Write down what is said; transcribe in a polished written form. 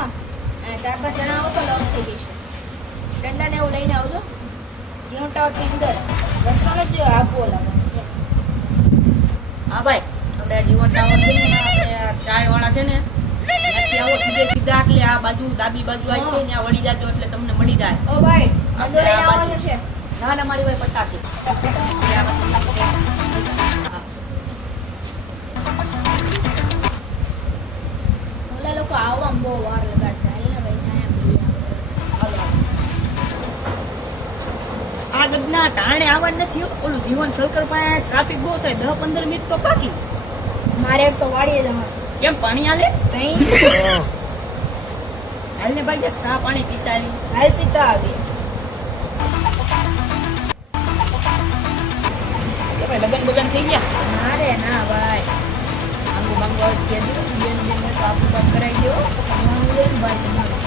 હા આ 4-5 જણા આવો તો લોક થઈ જશે. દંડા ને એવું લઈને આવજો. જીવન ટાવર ની અંદર રસ્તાનો જ આપવો લાગે. હા ભાઈ આપણે જીવન ટાવર છે ને આપણે ચાય વાળા છે ને ત્યાંથી આવો સીધા એટલે આ બાજુ ડાબી બાજુ આવી છે ત્યાં વળી જાજો એટલે તમને મળી જાય. ઓ ભાઈ દંડો આપણે લઈને આ બાજુ આવવાનો છે. ના ના મારી ભાઈ પટ્ટા છે. ઓલા લોકો આવવામાં બહુ વાર લગાડશે. હાલ ને ભાઈ સાયા પી હાલો. આ ગદના ટાણે આવવા નથી હો. ઓલું જીવન સર્કલ પાસે ટ્રાફિક બહુ થાય 10-15 મિનિટ તો બાકી. મારે એક તો વાડીએ જવાનું. કેમ પાણી હાલે નહીં હાલ ને ભાઈ એક ચા પાણી પીતા આવી. હાલ પીતા આવી. કે ભાઈ લગન બગન થઈ ગયા ના રે ના ભાઈ. માંગુ માંગુ કે બેન બેન ને તો આપણું કામ કરાવી દો. માંગુ લઈને ભાઈ તમારું.